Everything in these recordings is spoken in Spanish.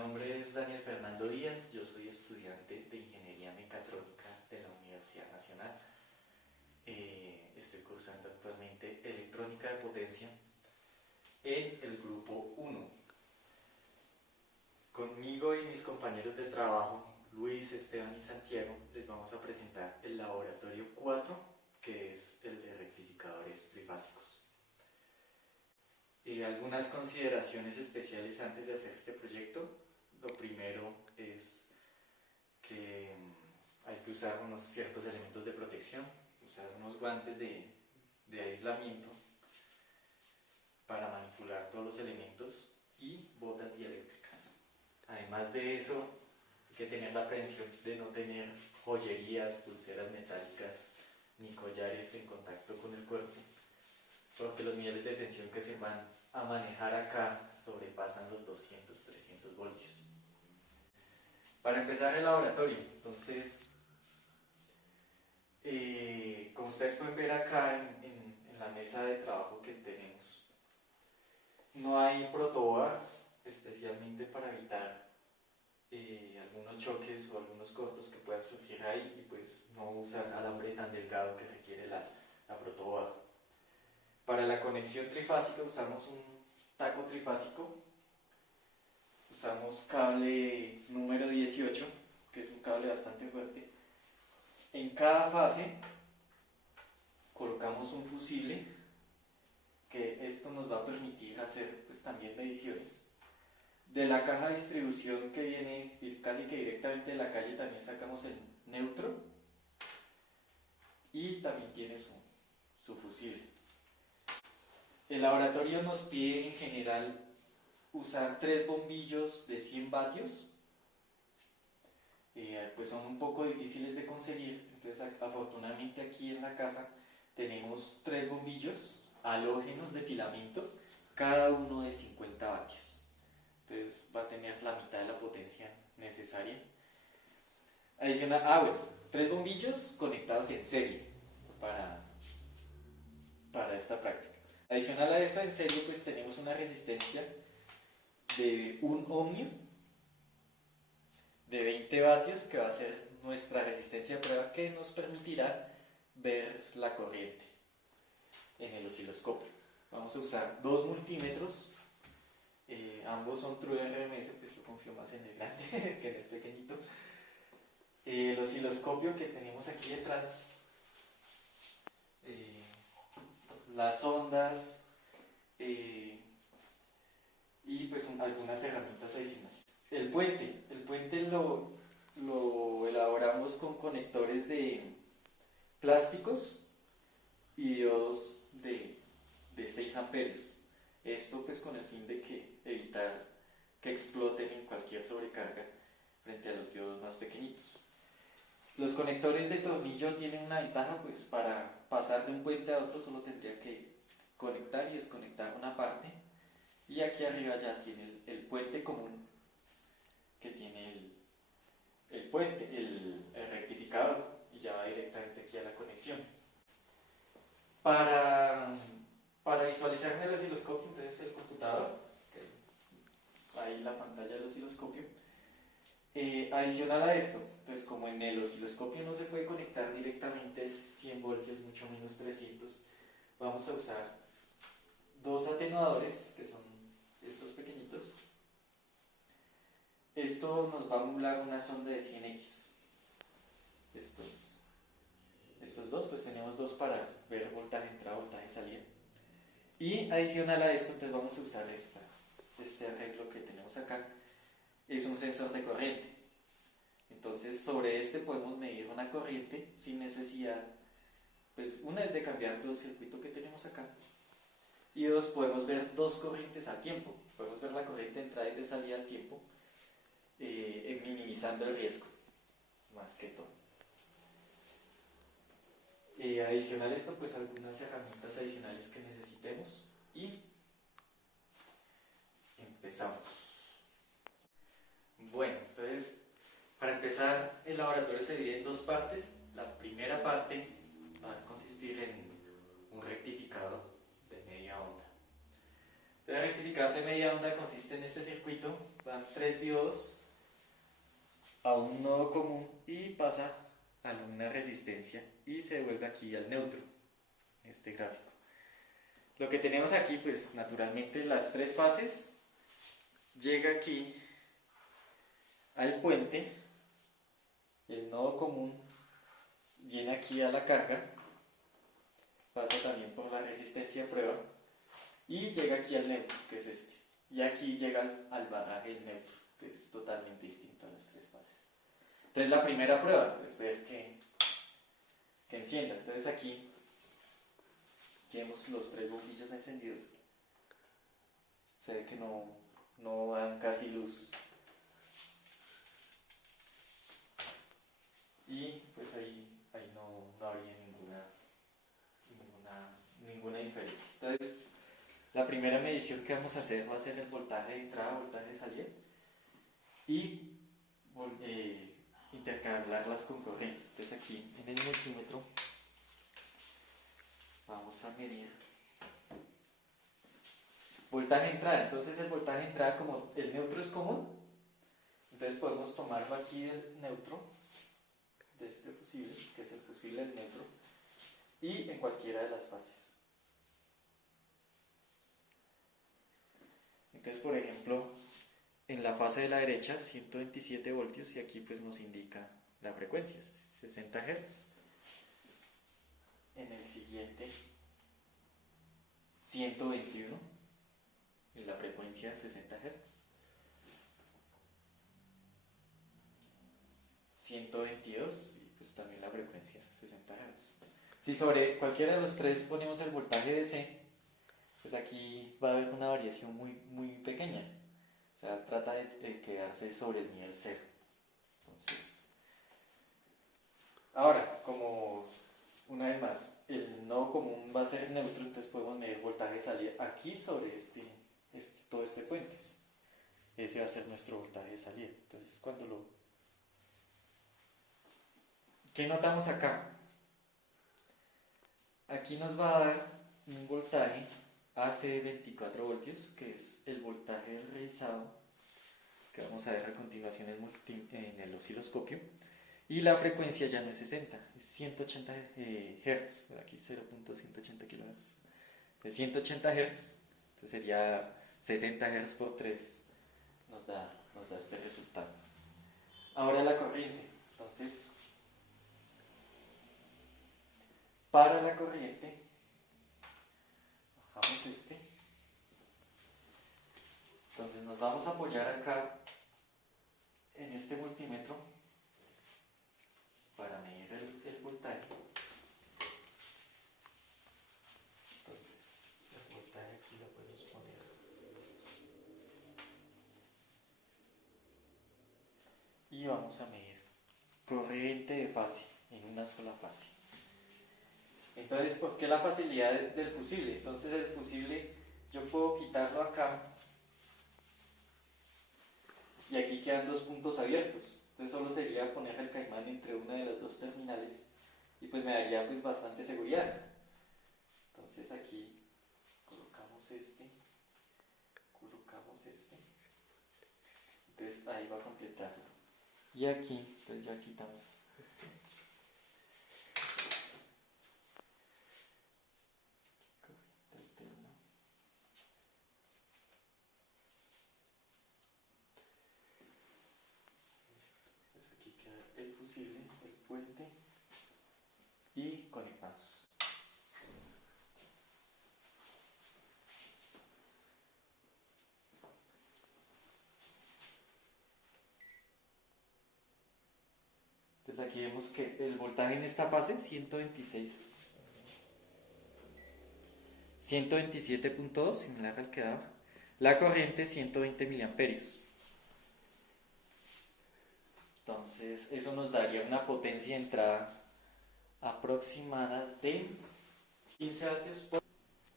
nombre es Daniel Fernando Díaz, yo soy estudiante de Ingeniería Mecatrónica de la Universidad Nacional. Estoy cursando actualmente Electrónica de Potencia en el grupo 1. Conmigo y mis compañeros de trabajo, Luis, Esteban y Santiago, les vamos a presentar el laboratorio 4, que es el de rectificadores trifásicos. Algunas consideraciones especiales antes de hacer este proyecto. Lo primero es que hay que usar unos ciertos elementos de protección, usar unos guantes de aislamiento para manipular todos los elementos y botas dieléctricas. Además de eso, hay que tener la prevención de no tener joyerías, pulseras metálicas ni collares en contacto con el cuerpo, porque los niveles de tensión que se van a manejar acá sobrepasan los 200-300 voltios. Para empezar el laboratorio, entonces, como ustedes pueden ver acá en la mesa de trabajo que tenemos, no hay protoboards, especialmente para evitar algunos choques o algunos cortos que puedan surgir ahí, y pues no usar alambre tan delgado que requiere la protoboard. Para la conexión trifásica usamos un taco trifásico, usamos cable número 18, que es un cable bastante fuerte. En cada fase colocamos un fusible, que esto nos va a permitir hacer pues también mediciones. De la caja de distribución que viene casi que directamente de la calle también sacamos el neutro, y también tiene su fusible. El laboratorio nos pide en general usar 3 bombillos de 100 vatios, pues son un poco difíciles de conseguir, entonces afortunadamente aquí en la casa tenemos 3 bombillos halógenos de filamento, cada uno de 50 vatios, entonces va a tener la mitad de la potencia necesaria. Adicional, 3 bombillos conectados en serie para esta práctica. Adicional a eso, en serie, pues tenemos una resistencia de 1 ohmio de 20 vatios, que va a ser nuestra resistencia de prueba, que nos permitirá ver la corriente en el osciloscopio. Vamos a usar 2 multímetros, ambos son True RMS, pues yo confío más en el grande que en el pequeñito. El osciloscopio que tenemos aquí detrás, las ondas y pues algunas herramientas adicionales. El puente lo elaboramos con conectores de plásticos y diodos de 6 amperios. Esto pues con el fin de evitar que exploten en cualquier sobrecarga frente a los diodos más pequeñitos. Los conectores de tornillo tienen una ventaja, pues para pasar de un puente a otro solo tendría que conectar y desconectar una parte, y aquí arriba ya tiene el puente común que tiene el rectificador, y ya va directamente aquí a la conexión. Para visualizar en el osciloscopio, entonces el computador, ahí la pantalla del osciloscopio. Adicional a esto, pues como en el osciloscopio no se puede conectar directamente 100 voltios, mucho menos 300, vamos a usar 2 atenuadores, que son estos pequeñitos. Esto nos va a emular una sonda de 100X. Estos dos, pues tenemos 2 para ver voltaje entrada, voltaje salida. Y adicional a esto, entonces vamos a usar este arreglo que tenemos acá. Es un sensor de corriente. Entonces sobre este podemos medir una corriente sin necesidad, pues una es de cambiar todo el circuito que tenemos acá, y 2, podemos ver 2 corrientes al tiempo. Podemos ver la corriente de entrada y de salida al tiempo, minimizando el riesgo, más que todo. Adicional a esto, pues algunas herramientas adicionales que necesitemos, y empezamos. Bueno, entonces, para empezar, el laboratorio se divide en 2 partes. La primera parte va a consistir en un rectificador de media onda. El rectificador grafo de media onda consiste en este circuito, van 3 diodos a un nodo común y pasa a una resistencia y se devuelve aquí al neutro, en este gráfico. Lo que tenemos aquí, pues naturalmente las tres fases, llega aquí al puente, el nodo común viene aquí a la carga, pasa también por la resistencia a prueba y llega aquí al neutro, que es este, y aquí llega al barraje el neutro, que es totalmente distinto a las tres fases. Entonces la primera prueba, pues ver que encienda. Entonces aquí tenemos los tres bombillos encendidos, se ve que no dan casi luz. Y pues ahí no habría ninguna diferencia. Entonces, la primera medición que vamos a hacer va a ser el voltaje de entrada, voltaje de salida y intercalarlas con corriente. Entonces aquí en el multímetro vamos a medir voltaje de entrada. Entonces el voltaje de entrada, como el neutro es común, entonces podemos tomarlo aquí del neutro, de este fusible, que es el fusible del neutro, y en cualquiera de las fases. Entonces, por ejemplo, en la fase de la derecha, 127 voltios, y aquí pues nos indica la frecuencia, 60 Hz. En el siguiente, 121, y la frecuencia 60 Hz. 122, y pues también la frecuencia 60 Hz. Si sobre cualquiera de los tres ponemos el voltaje DC, pues aquí va a haber una variación muy pequeña. O sea, trata de quedarse sobre el nivel cero. Entonces, ahora, como una vez más, el nodo común va a ser neutro, entonces podemos medir voltaje de salida aquí sobre todo este puente. Ese va a ser nuestro voltaje de salida. Entonces, ¿qué notamos acá? Aquí nos va a dar un voltaje AC de 24 voltios, que es el voltaje del revisado, que vamos a ver a continuación en el osciloscopio. Y la frecuencia ya no es 60, es 180 Hz, aquí 0.180 kHz. De 180 Hz, entonces sería 60 Hz por 3, nos da este resultado. Ahora la corriente, entonces, para la corriente, bajamos entonces nos vamos a apoyar acá en este multímetro para medir el voltaje. Entonces el voltaje aquí lo podemos poner y vamos a medir corriente de fase en una sola fase. Entonces, ¿por qué la facilidad del fusible? Entonces el fusible yo puedo quitarlo acá y aquí quedan dos puntos abiertos. Entonces solo sería poner el caimán entre una de las dos terminales y pues me daría pues bastante seguridad. Entonces aquí colocamos entonces ahí va a completar. Y aquí, entonces ya quitamos este. Entonces aquí queda el fusible, el puente y conectamos. Entonces aquí vemos que el voltaje en esta fase es 127.2, similar al que daba. La corriente 120 miliamperios. Entonces eso nos daría una potencia de entrada aproximada de 15 vatios por...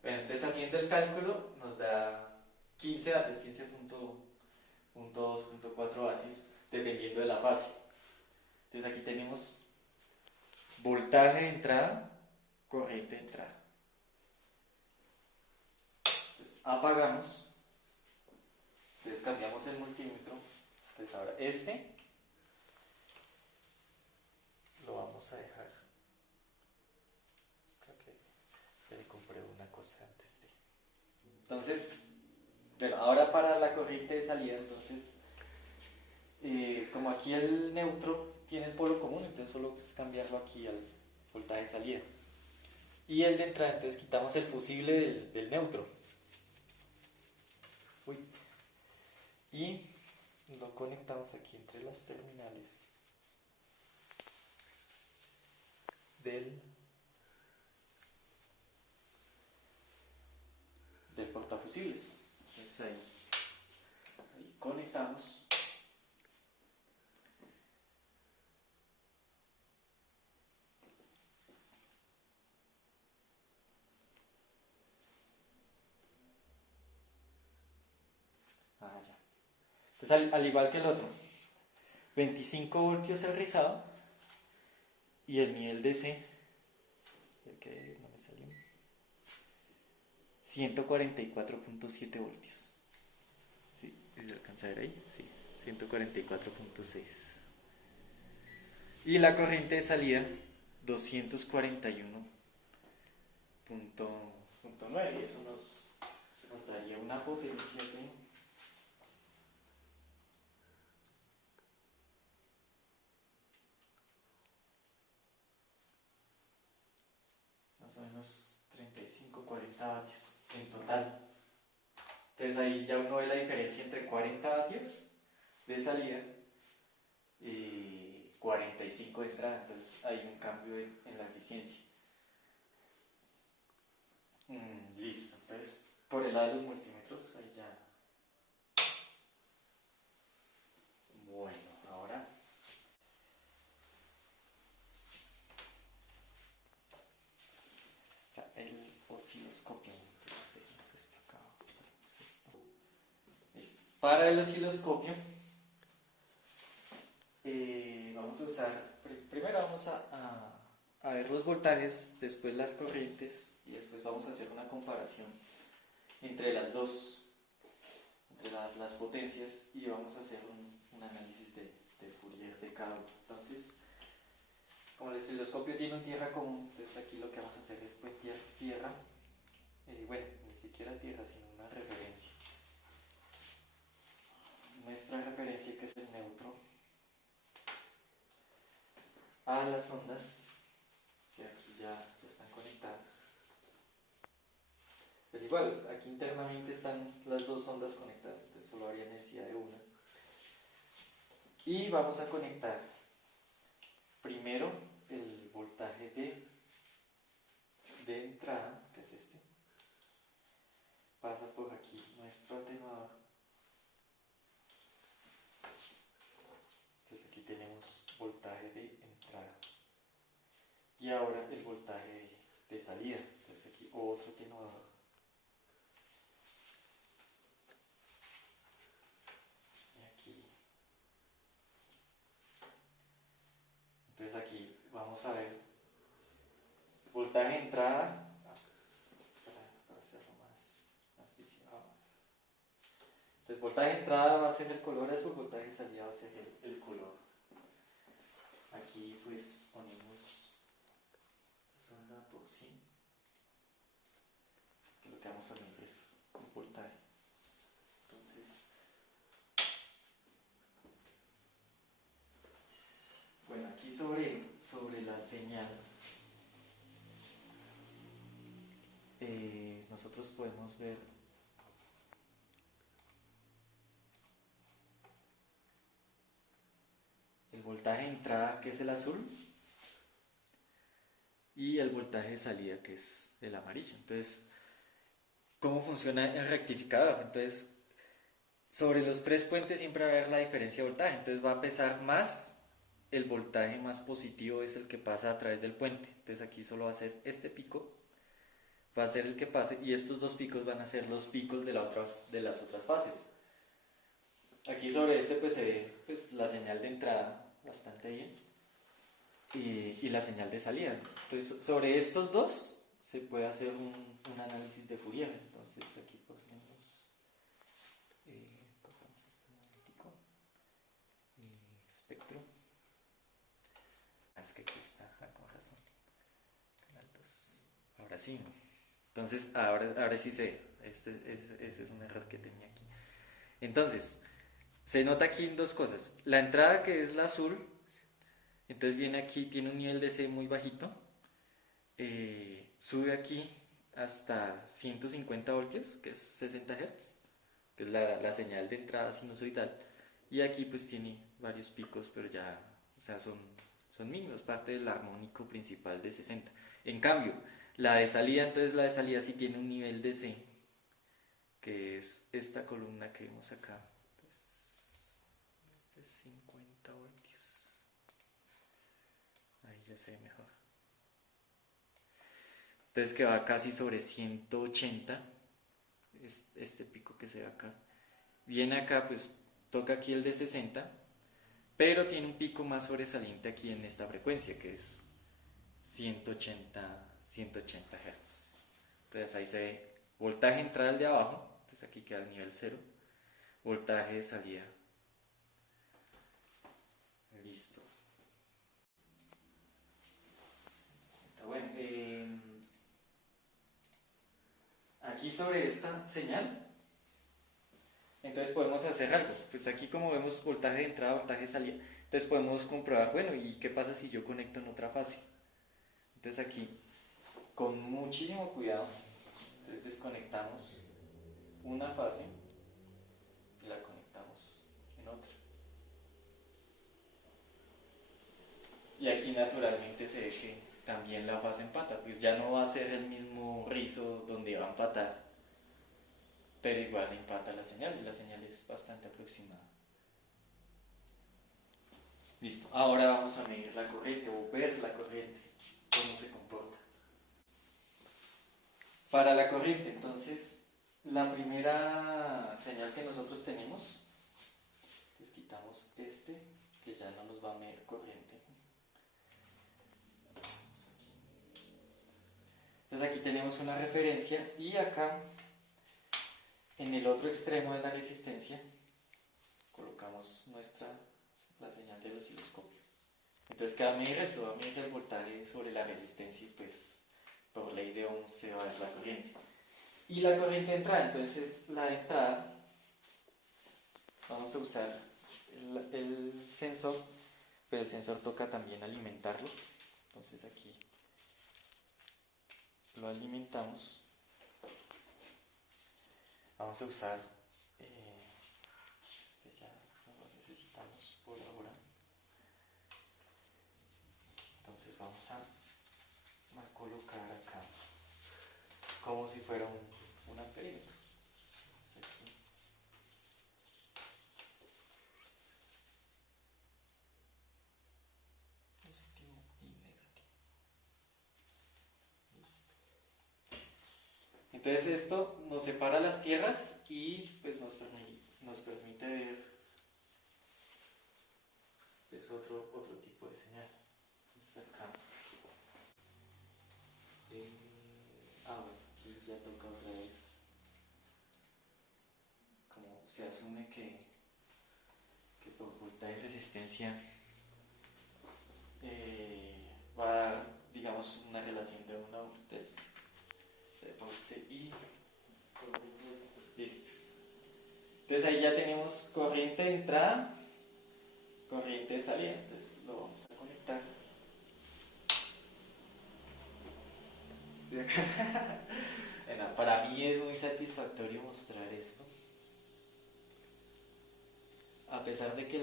Bueno, entonces haciendo el cálculo nos da 15 vatios, 15.2.4 vatios, dependiendo de la fase. Entonces aquí tenemos voltaje de entrada, corriente de entrada. Entonces apagamos Entonces cambiamos el multímetro. Entonces ahora este lo vamos a dejar. Creo que le compré una cosa antes de. Entonces, bueno, ahora para la corriente de salida, entonces, como aquí el neutro tiene el polo común, entonces solo es cambiarlo aquí al voltaje de salida. Y el de entrada, entonces quitamos el fusible del neutro. Uy. Y lo conectamos aquí entre las terminales del portafusibles. Entonces ahí conectamos. Ya. Entonces al igual que el otro, 25 voltios el rizado y el nivel DC, que no me salió, 144.7 voltios. ¿Sí? ¿Se alcanza a ver ahí? Sí, 144.6. Y la corriente de salida, 241.9. Y eso nos daría una potencia de más o menos 35-40 vatios en total. Entonces ahí ya uno ve la diferencia entre 40 vatios de salida y 45 de entrada. Entonces hay un cambio en la eficiencia. Listo. Entonces por el lado de los multímetros ahí ya. Bueno, ahora el osciloscopio. Entonces dejemos esto acá, ponemos esto. Listo. Para el osciloscopio vamos a usar, primero vamos a ver los voltajes, después las corrientes y después vamos a hacer una comparación entre las dos, entre las potencias, y vamos a hacer un análisis de Fourier de cada uno. Entonces, como el osciloscopio tiene un tierra común, entonces aquí lo que vamos a hacer es puentear tierra, bueno, ni siquiera tierra, sino una referencia. Nuestra referencia, que es el neutro, a las ondas, que aquí ya están conectadas. Pues igual, aquí internamente están las dos ondas conectadas, entonces solo habría necesidad de una. Y vamos a conectar primero el voltaje de entrada, que es este. Pasa por aquí nuestro atenuador. Entonces aquí tenemos voltaje de entrada. Y ahora el voltaje de salida. Entonces aquí otro atenuador. Y aquí. Entonces aquí vamos a ver voltaje de entrada. Para hacerlo más visible. Entonces voltaje de entrada va a ser el color azul, voltaje de salida va a ser el color. Aquí pues ponemos sonda por 100, que lo que vamos a medir es el voltaje. Entonces, bueno, aquí sobre la señal, nosotros podemos ver el voltaje de entrada, que es el azul, y el voltaje de salida, que es el amarillo. Entonces, ¿cómo funciona el rectificador? Entonces, sobre los tres puentes siempre va a haber la diferencia de voltaje, entonces va a pesar más el voltaje más positivo, es el que pasa a través del puente. Entonces aquí solo va a ser este pico, va a ser el que pase, y estos dos picos van a ser los picos de las otras fases. Aquí sobre este pues se ve pues, la señal de entrada bastante bien y la señal de salida. Entonces sobre estos dos se puede hacer un análisis de Fourier. Entonces aquí ponemos espectro. Es que aquí está, con razón. Canal 2. Ahora sí, ¿no? Entonces, ahora sí sé. Este es un error que tenía aquí. Entonces, se nota aquí en dos cosas. La entrada, que es la azul, entonces viene aquí, tiene un nivel de C muy bajito. Sube aquí hasta 150 voltios, que es 60 Hz, que es la señal de entrada sinusoidal. Y aquí pues tiene varios picos, pero ya, o sea, son mínimos, parte del armónico principal de 60. En cambio, la de salida, entonces la de salida sí tiene un nivel de C, que es esta columna que vemos acá. Pues, es de 50 voltios. Ahí ya se ve mejor. Entonces que va casi sobre 180, este pico que se ve acá. Viene acá, pues toca aquí el de 60, pero tiene un pico más sobresaliente aquí en esta frecuencia, que es 180 Hz. Entonces ahí se ve voltaje entrada al de abajo, entonces aquí queda el nivel 0, voltaje de salida. Listo. Bueno, aquí sobre esta señal, entonces podemos hacer algo. Pues aquí, como vemos voltaje de entrada, voltaje de salida, entonces podemos comprobar, bueno, ¿y qué pasa si yo conecto en otra fase? Entonces aquí, con muchísimo cuidado, entonces desconectamos una fase y la conectamos en otra. Y aquí naturalmente se ve que también la fase empata, pues ya no va a ser el mismo rizo donde va a empatar, pero igual empata la señal, y la señal es bastante aproximada. Listo, ahora vamos a medir la corriente o ver la corriente, cómo se comporta. Para la corriente, entonces, la primera señal que nosotros tenemos, les quitamos este, que ya no nos va a medir corriente. Entonces aquí tenemos una referencia, y acá, en el otro extremo de la resistencia, colocamos la señal del osciloscopio. Entonces, ¿qué va a medir esto? Va a medir el voltaje sobre la resistencia, y pues por ley de Ohm se va a ver la corriente. Y la corriente de entrada, entonces la de entrada, vamos a usar el sensor, pero el sensor toca también alimentarlo. Entonces aquí lo alimentamos. Vamos a usar, ya no lo necesitamos por ahora. Entonces vamos a colocar acá como si fuera un amperímetro. Entonces aquí positivo y negativo. Listo. Entonces esto nos separa las tierras y pues nos permite ver pues otro tipo de señal. Entonces acá bueno, aquí ya toca otra vez, como se asume que por voltaje y resistencia va a dar, digamos, una relación de 1 a 1. Entonces, y listo. Entonces ahí ya tenemos corriente de entrada, corriente de salida. Entonces lo vamos a conectar. Bueno, para mí es muy satisfactorio mostrar esto. A pesar de que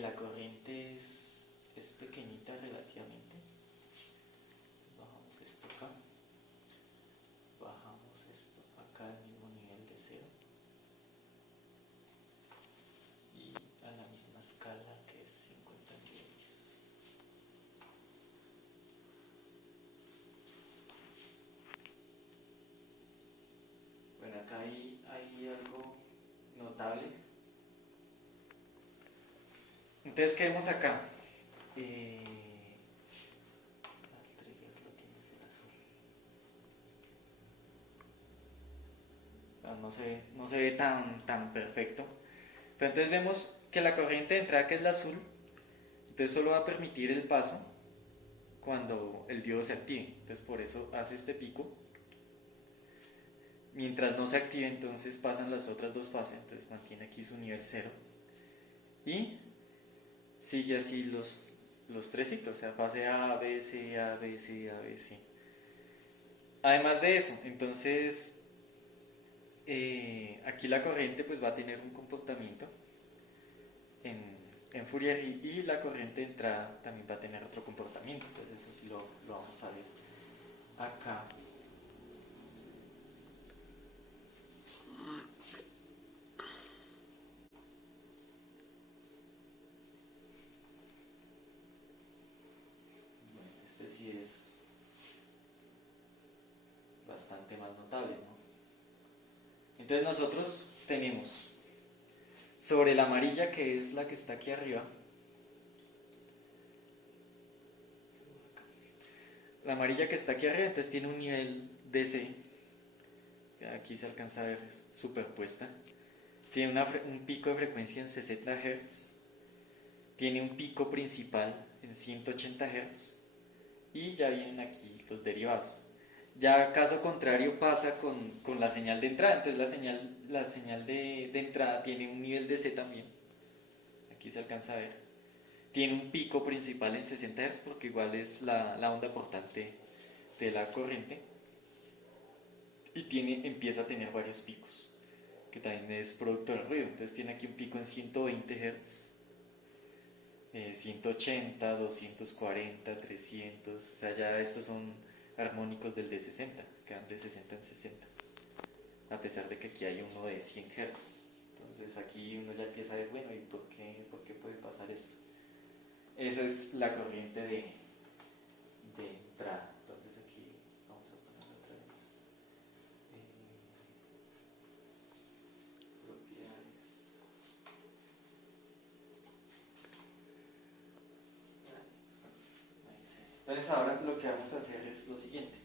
la corriente es pequeñita relativamente. Bajamos esto acá. Bajamos esto acá al mismo nivel de 0. Y a la misma escala, que es 50 niveles. Bueno, acá hay algo notable. Entonces, ¿qué vemos acá? El trigger lo tiene ese azul. No se ve tan perfecto. Pero entonces vemos que la corriente de entrada, que es la azul, Entonces solo va a permitir el paso cuando el diodo se active. Entonces por eso hace este pico. Mientras no se active, entonces pasan las otras dos fases. Entonces mantiene aquí su nivel 0. Y sigue así los tres ciclos. O sea, fase A, B, C, A, B, C, A, B, C. Además de eso, entonces aquí la corriente pues va a tener un comportamiento en Fourier y la corriente de entrada también va a tener otro comportamiento. Entonces eso sí lo vamos a ver acá. Bueno, este sí es bastante más notable, ¿no? Entonces nosotros tenemos sobre la amarilla, que es la que está aquí arriba, la amarilla que está aquí arriba, entonces tiene un nivel DC, aquí se alcanza a ver superpuesta, tiene un pico de frecuencia en 60 Hz, tiene un pico principal en 180 Hz y ya vienen aquí los derivados. Ya caso contrario pasa con la señal de entrada, entonces la señal de entrada tiene un nivel DC también, aquí se alcanza a ver, tiene un pico principal en 60 Hz porque igual es la onda portante de la corriente y empieza a tener varios picos, que también es producto del ruido, entonces tiene aquí un pico en 120 Hz, 180, 240, 300, o sea ya estos son armónicos del de 60, que van de 60 en 60, a pesar de que aquí hay uno de 100 Hz. Entonces aquí uno ya empieza a ver, bueno, ¿y por qué puede pasar esto? Esa es la corriente de entrada. Entonces aquí vamos a poner otra vez propiedades. Entonces ahora lo que vamos a hacer es lo siguiente.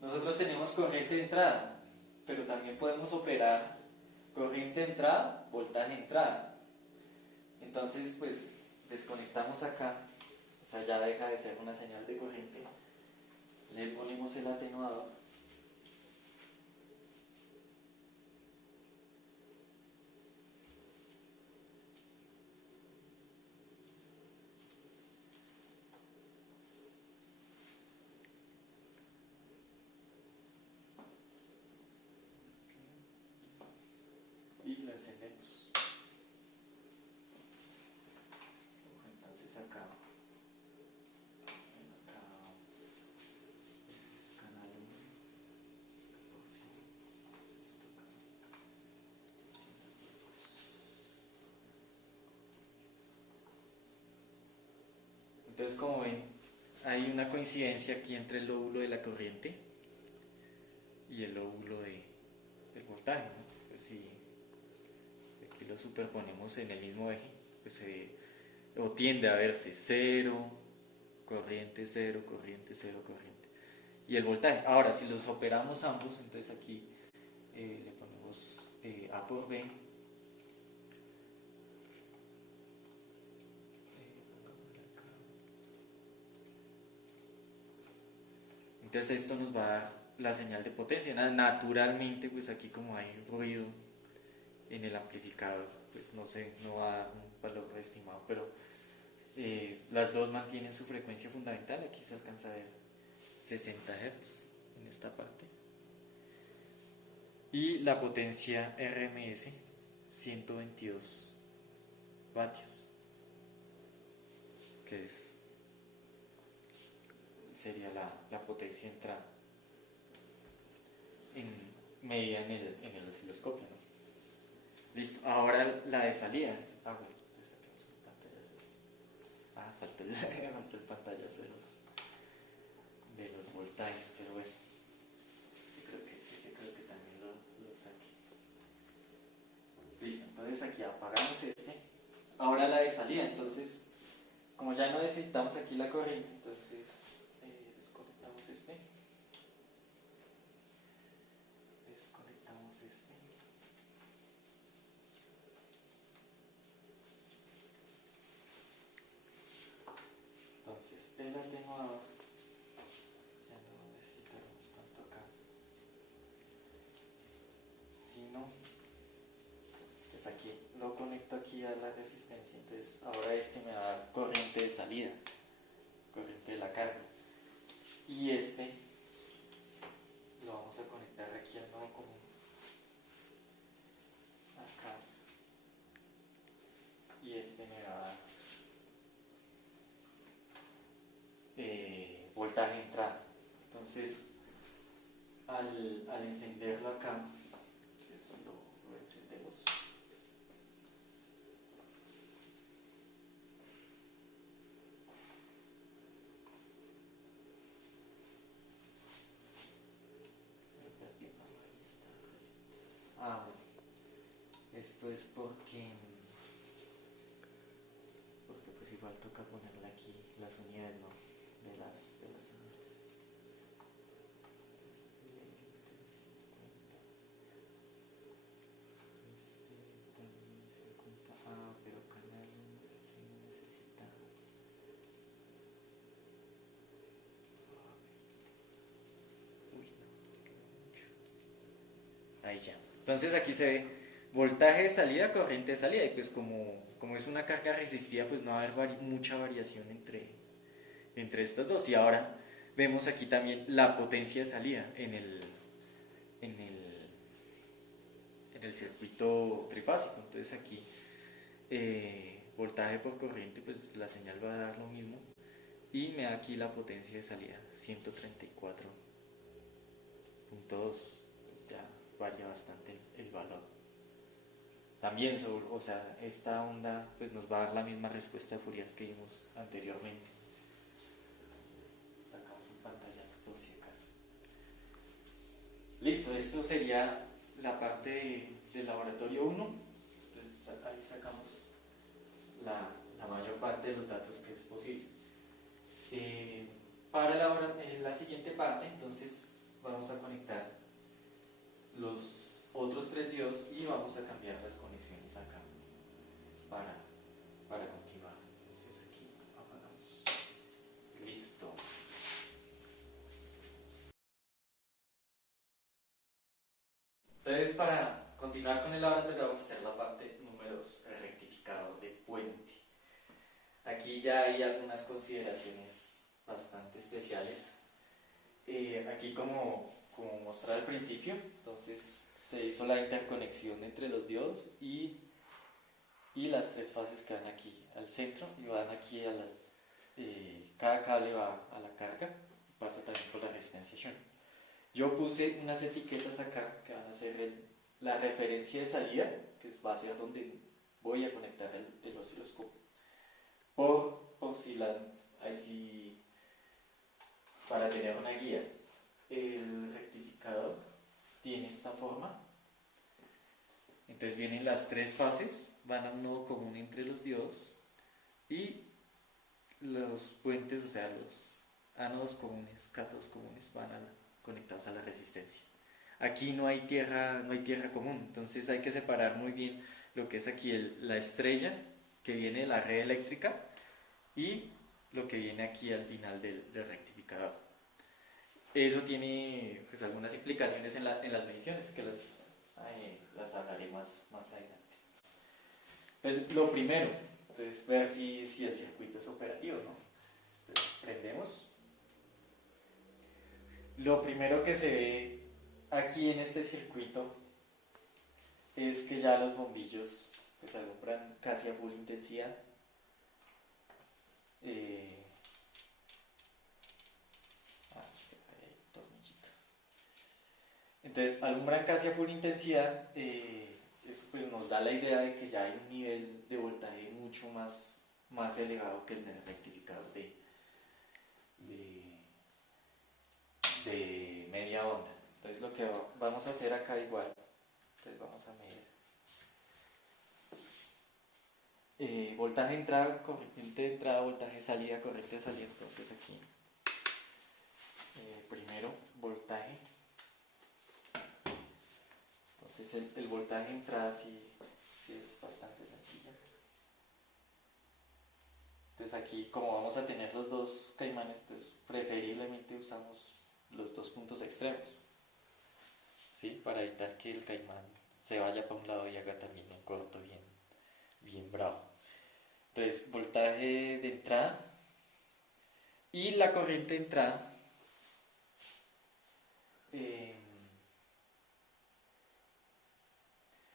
Nosotros tenemos corriente de entrada, pero también podemos operar corriente de entrada, voltaje de entrada. Entonces pues desconectamos acá, o sea ya deja de ser una señal de corriente, le ponemos el atenuador y lo encendemos. Entonces acá ese es canal 1, entonces como ven hay una coincidencia aquí entre el lóbulo de la corriente y el lóbulo del voltaje, ¿no? Pues si aquí lo superponemos en el mismo eje, pues o tiende a verse 0, corriente 0, corriente 0, corriente. Y el voltaje. Ahora, si los operamos ambos, entonces aquí le ponemos A por B. Entonces esto nos va a dar la señal de potencia. Naturalmente, pues aquí como hay ruido en el amplificador, pues no va a dar un valor estimado, pero las dos mantienen su frecuencia fundamental. Aquí se alcanza a ver 60 Hz en esta parte. Y la potencia RMS, 122 vatios, que sería la potencia entrada medida en el osciloscopio, ¿no? Listo, ahora la de salida. Bueno, entonces saquemos un pantallazo. Falta el pantallazo de los voltajes, pero bueno, ese creo que también lo saqué. Listo, entonces aquí apagamos este. Ahora la de salida, entonces, como ya no necesitamos aquí la corriente, entonces desconectamos este. Entonces aquí lo conecto aquí a la resistencia, entonces ahora este me va a dar corriente de salida, corriente de la carga. Y este lo vamos a conectar aquí al nodo común, acá, y este me va a dar voltaje de entrada. Entonces al encenderlo acá, entonces lo encendemos. Bueno. Esto es porque pues igual toca ponerle aquí las unidades, ¿no? de las señales. También 50. Pero canal sí necesita. Uy, no, queda mucho. Ahí ya. Entonces aquí se ve voltaje de salida, corriente de salida, y pues como es una carga resistida, pues no va a haber mucha variación entre estas dos. Y ahora vemos aquí también la potencia de salida en el circuito trifásico. Entonces aquí voltaje por corriente, pues la señal va a dar lo mismo, y me da aquí la potencia de salida, 134.2. Pues ya varía bastante el valor. También, o sea, esta onda pues nos va a dar la misma respuesta de Fourier que vimos anteriormente. Sacamos un pantallazo por si acaso. Listo, esto sería la parte del laboratorio 1. Entonces ahí sacamos la mayor parte de los datos que es posible. Para la siguiente parte, entonces vamos a conectar los otros 3 diodos y vamos a cambiar las conexiones acá para continuar. Entonces aquí apagamos. Listo. Entonces, para continuar con el laboratorio vamos a hacer la parte número 2, el rectificador de puente. Aquí ya hay algunas consideraciones bastante especiales. Aquí como mostré al principio, entonces se hizo la interconexión entre los diodos y las 3 fases que van aquí al centro y van aquí a las... cada cable va a la carga y pasa también por la resistencia Shunt. Yo puse unas etiquetas acá que van a ser la referencia de salida, que va a ser donde voy a conectar el osciloscopio. Por si ahí sí, para tener una guía. El rectificador tiene esta forma. Entonces vienen las 3 fases, van a un nodo común entre los diodos y los puentes, o sea, los ánodos comunes, cátodos comunes van conectados a la resistencia. Aquí no hay tierra común, entonces hay que separar muy bien lo que es aquí la estrella que viene de la red eléctrica y lo que viene aquí al final del rectificador. Eso tiene pues algunas implicaciones en las mediciones que las hablaré más adelante. Entonces, lo primero, entonces, ver si el circuito es operativo, ¿no? Entonces, prendemos. Lo primero que se ve aquí en este circuito es que ya los bombillos pues alumbran casi a full intensidad. Entonces alumbran casi a full intensidad. Eso pues nos da la idea de que ya hay un nivel de voltaje mucho más elevado que el del rectificador de media onda. Entonces lo que vamos a hacer acá igual, entonces vamos a medir voltaje de entrada, corriente de entrada, voltaje de salida, corriente de salida. Entonces aquí primero voltaje. Entonces el voltaje de entrada sí es bastante sencillo. Entonces aquí como vamos a tener los 2 caimanes, pues preferiblemente usamos los 2 puntos extremos, ¿sí? Para evitar que el caimán se vaya para un lado y haga también un corto bien bravo. Entonces, voltaje de entrada y la corriente de entrada. eh,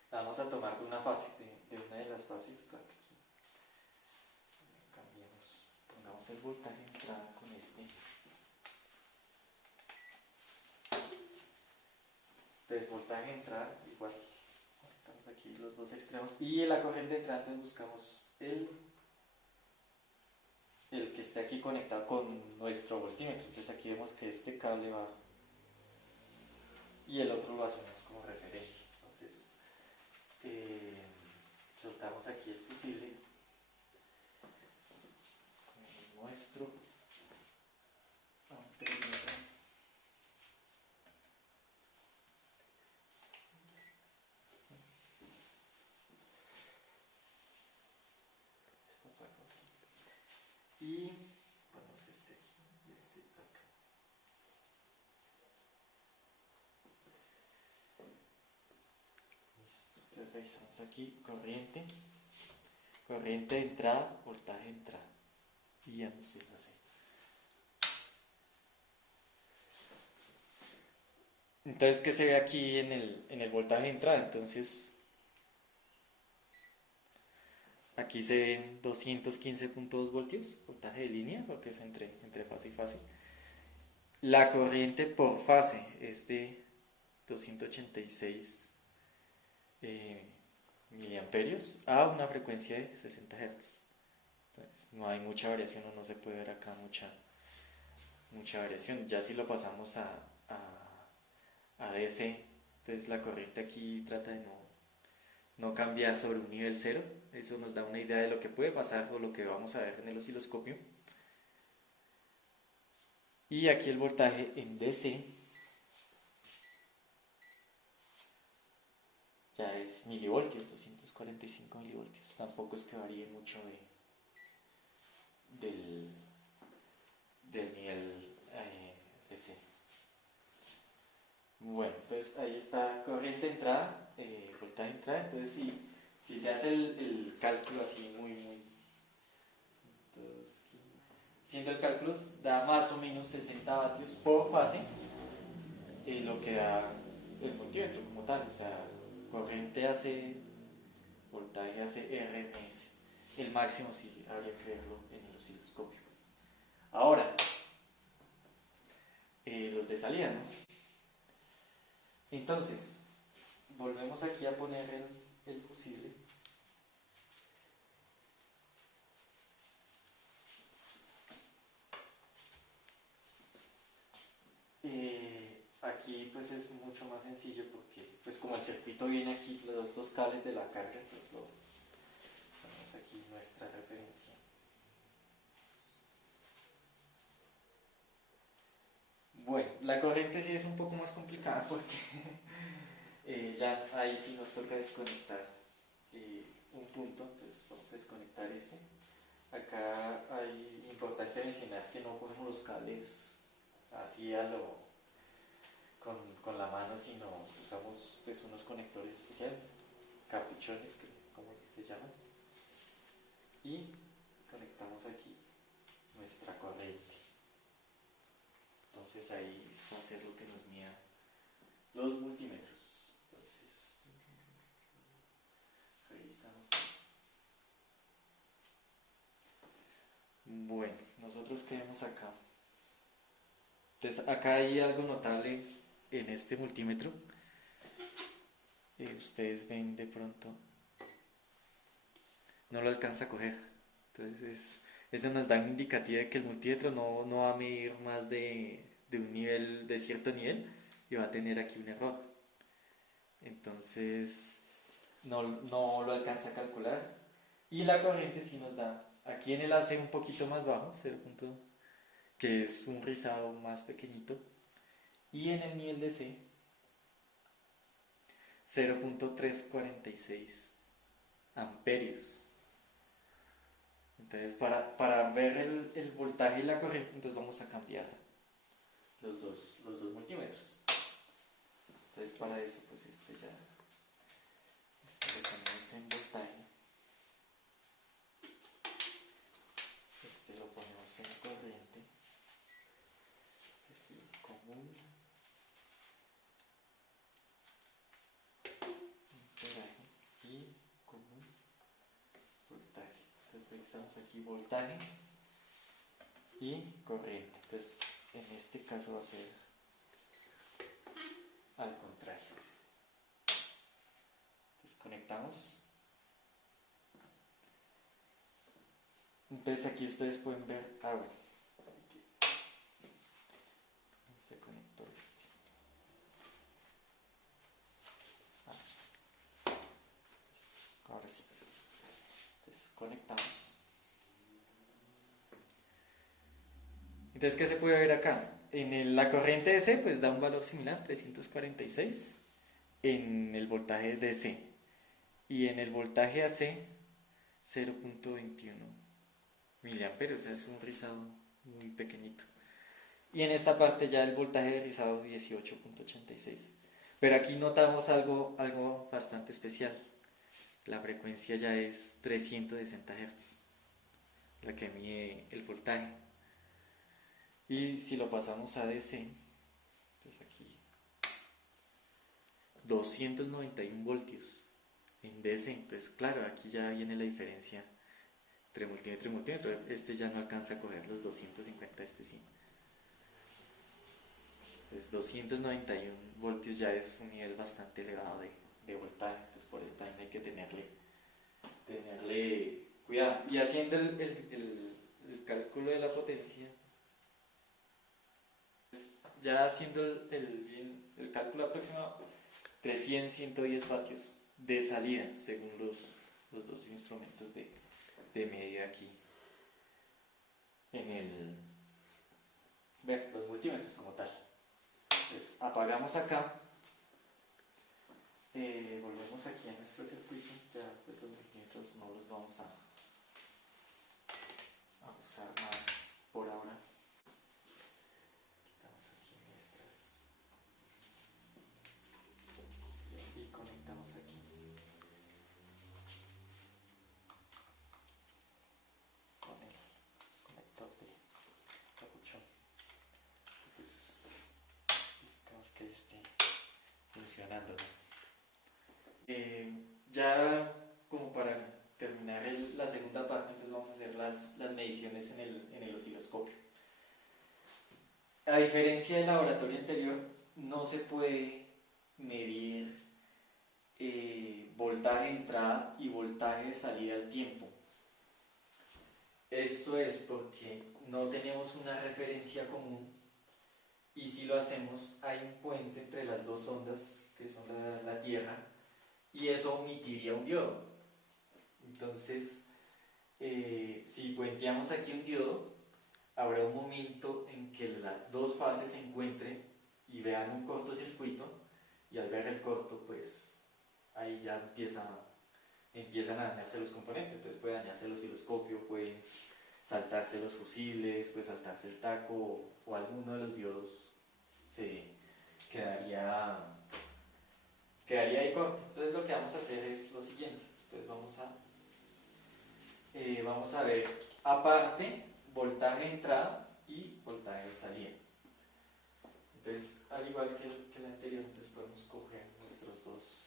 Vamos a tomar de una fase, de una de las fases, para que aquí cambiemos, pongamos el voltaje de entrada con este. Entonces, voltaje de entrada igual, conectamos aquí los dos extremos y en la corriente de entrada entonces buscamos el que esté aquí conectado con nuestro voltímetro. Entonces aquí vemos que este cable va y el otro lo asumimos como referencia. Entonces soltamos aquí el fusible con nuestro amperímetro. Y ponemos este aquí y este acá. Listo. Entonces revisamos aquí corriente de entrada, voltaje de entrada y ya nos sirve así. Entonces, ¿qué se ve aquí en el voltaje de entrada? Entonces, aquí se ven 215.2 voltios, voltaje de línea, porque es entre fase y fase. La corriente por fase es de 286 miliamperios a una frecuencia de 60 Hz. Entonces, no hay mucha variación o no se puede ver acá mucha variación. Ya si lo pasamos a DC, entonces la corriente aquí trata de no cambiar sobre un nivel cero. Eso nos da una idea de lo que puede pasar o lo que vamos a ver en el osciloscopio. Y aquí el voltaje en DC ya es milivoltios, 245 milivoltios. Tampoco es que varíe mucho del nivel DC. Bueno, entonces ahí está corriente de entrada, voltaje de entrada. Entonces si se hace el cálculo así siendo el cálculo da más o menos 60 vatios por fase, lo que da el multímetro como tal. O sea, corriente hace, voltaje hace RMS. El máximo sí habría que verlo en el osciloscopio. Ahora, los de salida, ¿no? Entonces, volvemos aquí a poner el fusible. Aquí pues es mucho más sencillo porque pues como el circuito viene aquí, los dos cables de la carga, pues lo ponemos aquí nuestra referencia. Bueno, la corriente sí es un poco más complicada porque ya ahí sí nos toca desconectar un punto, entonces vamos a desconectar este. Acá hay importante mencionar que no ponemos los cables así con la mano, sino usamos pues unos conectores especiales, capuchones, como se llaman, y conectamos aquí nuestra corriente. Entonces ahí va a ser lo que nos mida los multímetros. Entonces revisamos. Bueno, nosotros qué vemos acá. Entonces acá hay algo notable en este multímetro. Ustedes ven de pronto, no lo alcanza a coger. Entonces eso nos da un indicativo de que el multímetro no va a medir más de un nivel, de cierto nivel, y va a tener aquí un error. Entonces no lo alcanza a calcular. Y la corriente sí nos da, aquí en el AC un poquito más bajo, 0. Que es un rizado más pequeñito, y en el nivel de C 0.346 amperios. Entonces para ver el voltaje y la corriente, entonces vamos a cambiar los dos multímetros. Entonces para eso pues lo ponemos en voltaje, este lo ponemos en corriente, aquí común, voltaje y común, voltaje. Entonces revisamos aquí voltaje y corriente. Entonces en este caso va a ser al contrario. Conectamos. Entonces aquí ustedes pueden ver, bueno, se conectó este. Ahora sí. Entonces conectamos. Entonces, ¿qué se puede ver acá? En la corriente DC pues da un valor similar, 346, en el voltaje DC. Y en el voltaje AC, 0.21 miliamperios, o sea, es un rizado muy pequeñito. Y en esta parte ya el voltaje de rizado 18.86. Pero aquí notamos algo bastante especial. La frecuencia ya es 360 Hz, la que mide el voltaje. Y si lo pasamos a DC, entonces aquí 291 voltios en DC. Entonces claro, aquí ya viene la diferencia entre multímetro y multímetro. Este ya no alcanza a coger los 250, este sí. Entonces 291 voltios ya es un nivel bastante elevado de voltaje. Entonces por eso también hay que tenerle cuidado. Y haciendo el cálculo de la potencia, ya haciendo el cálculo aproximado, 300, 110 vatios de salida, según los dos instrumentos de medida aquí en los multímetros como tal. Entonces apagamos acá, volvemos aquí a nuestro circuito. Ya pues los multímetros no los vamos a usar más por ahora. Quitamos aquí nuestras y conectamos aquí con el conector de capuchón. Pues digamos que esté funcionando, ¿no? Ya como para terminar la segunda parte, entonces vamos a hacer las mediciones en el osciloscopio. A diferencia del laboratorio anterior, no se puede medir voltaje de entrada y voltaje de salida al tiempo. Esto es porque no tenemos una referencia común, y si lo hacemos hay un puente entre las dos ondas que son la Tierra, y eso omitiría un diodo. Entonces, si puenteamos aquí un diodo, habrá un momento en que las dos fases se encuentren y vean un cortocircuito, y al ver el corto, pues ahí ya empiezan a dañarse los componentes. Entonces puede dañarse el osciloscopio, puede saltarse los fusibles, puede saltarse el taco, o alguno de los diodos se quedaría ahí corto. Entonces lo que vamos a hacer es lo siguiente. Entonces vamos a ver aparte voltaje de entrada y voltaje de salida. Entonces, al igual que el anterior, entonces podemos coger nuestros dos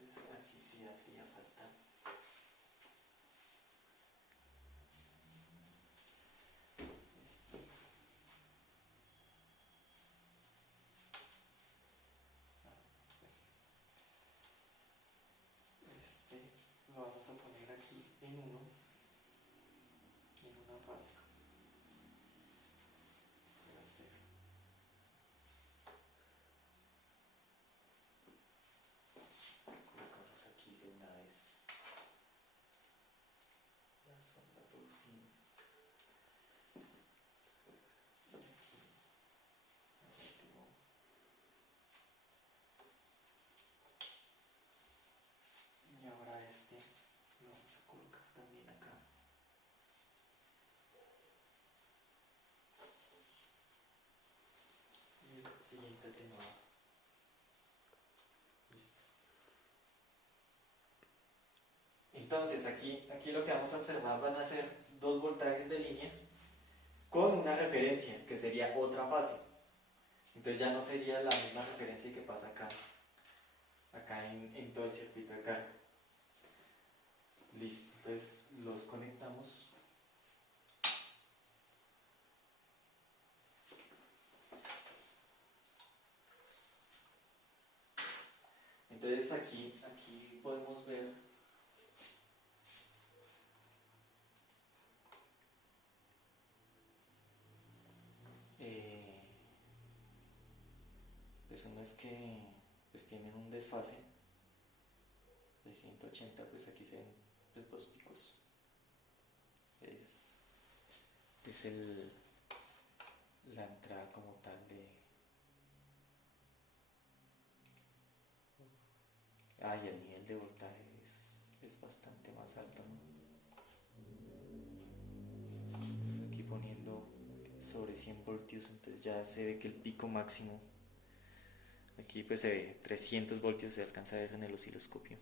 entonces aquí sí haría falta lo vamos a poner aquí en una fase. Este va a ser colocamos aquí de una vez la sonda Poussine. Y aquí al último. Y ahora lo vamos a colocar también acá. siguiente atenuado. Listo. Entonces aquí lo que vamos a observar van a ser dos voltajes de línea con una referencia, que sería otra fase. Entonces ya no sería la misma referencia que pasa acá en todo el circuito de carga. Listo, entonces los conectamos. Entonces aquí podemos ver pues uno es que pues tienen un desfase de 180, pues aquí se ven pues, dos picos. Es la entrada como tal de... y el nivel de voltaje es bastante más alto, ¿no? Entonces aquí poniendo sobre 100 voltios, entonces ya se ve que el pico máximo, aquí pues se ve 300 voltios, se alcanza a ver en el osciloscopio.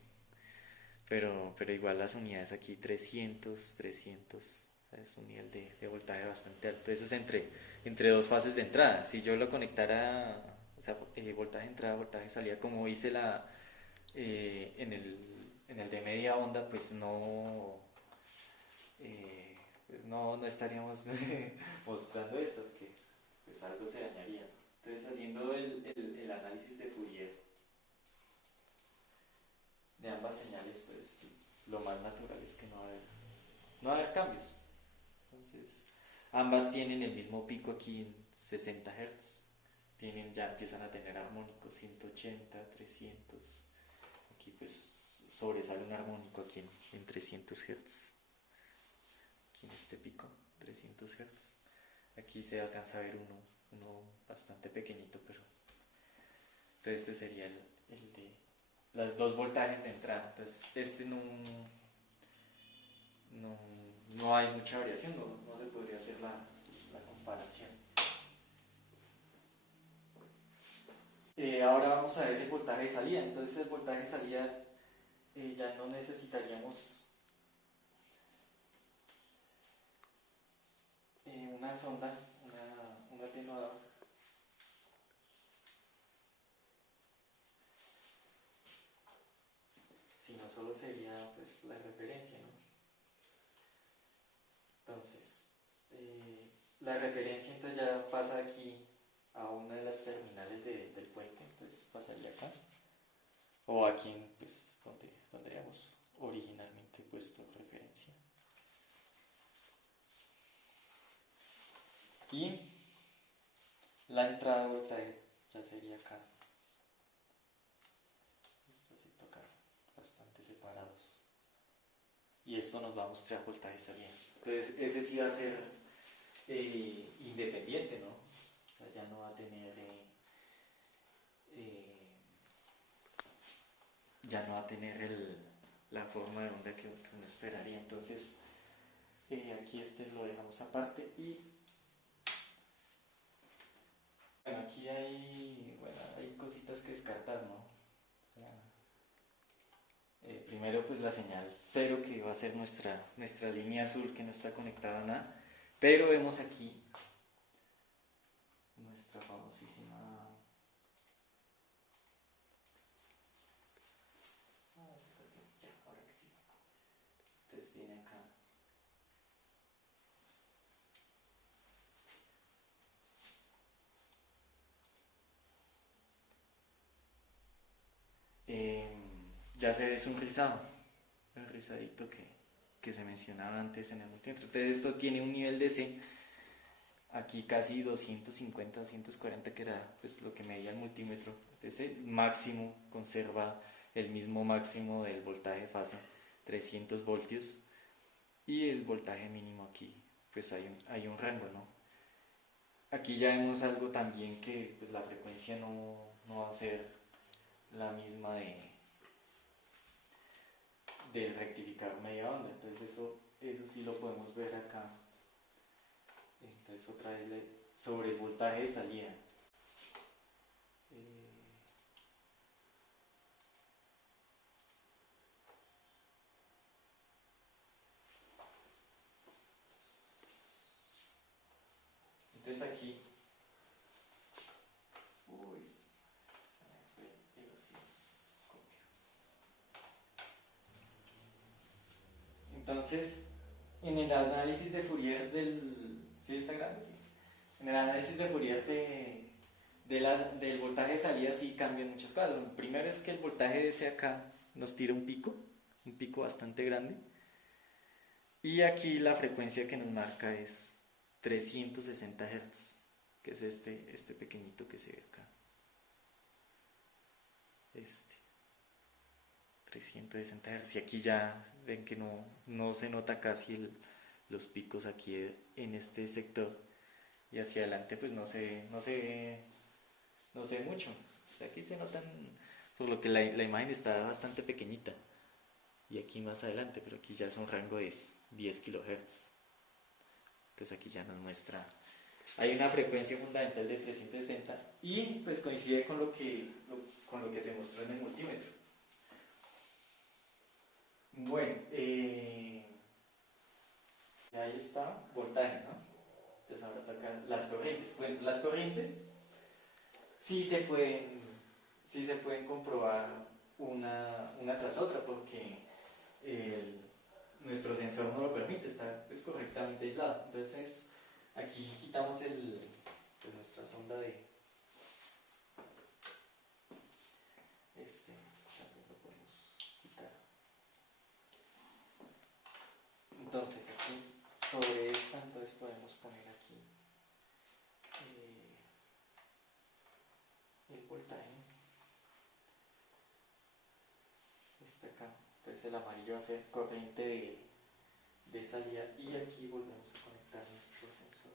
Pero igual las unidades aquí 300, es un nivel de voltaje bastante alto. Eso es entre dos fases de entrada. Si yo lo conectara, o sea, voltaje de entrada, voltaje de salida, como hice en el de media onda, pues no estaríamos mostrando esto, porque pues algo se dañaría. Entonces, haciendo el análisis de Fourier de ambas señales, pues lo más natural es que no va a haber cambios. Entonces, ambas tienen el mismo pico aquí en 60 Hz. Ya empiezan a tener armónicos 180, 300. Aquí pues sobresale un armónico aquí en 300 Hz. Aquí en este pico, 300 Hz. Aquí se alcanza a ver uno bastante pequeñito, pero... Entonces este sería el de los dos voltajes de entrada. Entonces no hay mucha variación, no se podría hacer la comparación. Ahora vamos a ver el voltaje de salida. Entonces el voltaje de salida ya no necesitaríamos una sonda, un atenuador, sino solo sería pues la referencia, ¿no? Entonces, la referencia entonces ya pasa aquí a una de las terminales del puente, entonces pasaría acá, o aquí pues, donde habíamos originalmente puesto referencia. Y la entrada de voltaje ya sería acá. Esto sí toca bastante separados. Y esto nos va a mostrar voltaje salida. Entonces ese sí va a ser independiente, ¿no? O sea, ya no va a tener la forma de onda que uno esperaría. Entonces aquí lo dejamos aparte y bueno, aquí hay cositas que descartar, ¿no? O sea, primero pues la señal cero, que va a ser nuestra línea azul que no está conectada a nada, pero vemos aquí nuestra famosísima ahora que sí. Entonces viene acá ya se ve, es un rizado, el rizadito que se mencionaba antes en el multímetro. Entonces esto tiene un nivel de C aquí casi 250, 240, que era pues lo que medía el multímetro. Entonces el máximo conserva el mismo máximo del voltaje fase, 300 voltios, y el voltaje mínimo aquí pues hay un rango, ¿no? Aquí ya vemos algo también, que pues, la frecuencia no va a ser la misma del rectificador media onda. Entonces eso sí lo podemos ver acá. Entonces otra vez sobre el voltaje de salida. Eh, entonces aquí, uy, se me fue el osciloscopio. Entonces, en el análisis de Fourier del... ¿Sí está grande? Sí. En el análisis de Fourier del voltaje de salida sí cambian muchas cosas. Lo primero es que el voltaje de ese acá nos tira un pico bastante grande. Y aquí la frecuencia que nos marca es 360 Hz, que es este pequeñito que se ve acá. Este. 360 Hz. Y aquí ya ven que no se nota casi los picos aquí en este sector. Y hacia adelante pues no se ve mucho. Aquí se notan, por lo que la imagen está bastante pequeñita. Y aquí más adelante, pero aquí ya es un rango de 10 kHz. Entonces aquí ya nos muestra. Hay una frecuencia fundamental de 360 y pues coincide con lo que se mostró en el multímetro. Bueno, ahí está, voltaje, ¿no? Entonces ahora tocan las corrientes. Bueno, las corrientes sí se pueden comprobar una tras otra porque nuestro sensor no lo permite, está pues, correctamente aislado. Entonces aquí quitamos pues, nuestra sonda de también lo podemos quitar. Entonces aquí sobre esta entonces podemos poner aquí el voltaje. Está acá. Entonces el amarillo va a ser corriente de salida y aquí volvemos a conectar nuestro sensor.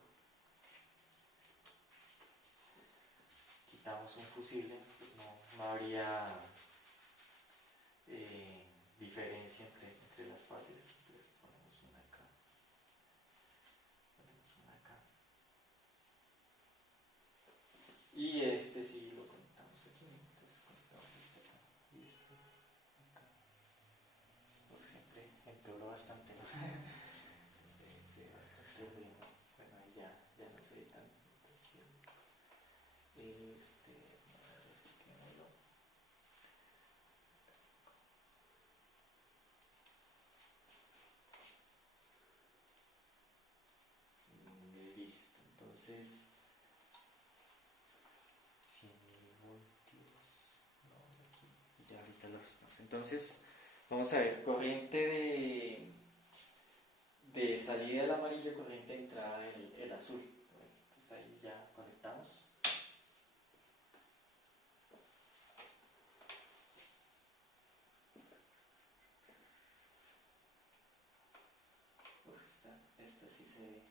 Quitamos un fusible, pues no habría diferencia entre las fases. Entonces ponemos una acá. Y este sí lo conectamos aquí. Entonces conectamos este acá y este acá. Porque siempre empeoró bastante, ¿no? se ve bastante ruido. Bueno, ahí ya no se ve tan. Listo, entonces 100.000 voltios. No, aquí. Y ya ahorita lo restamos. Entonces, vamos a ver, corriente de salida el amarillo, corriente de entrada el azul. Entonces ahí ya conectamos. Esta sí se ve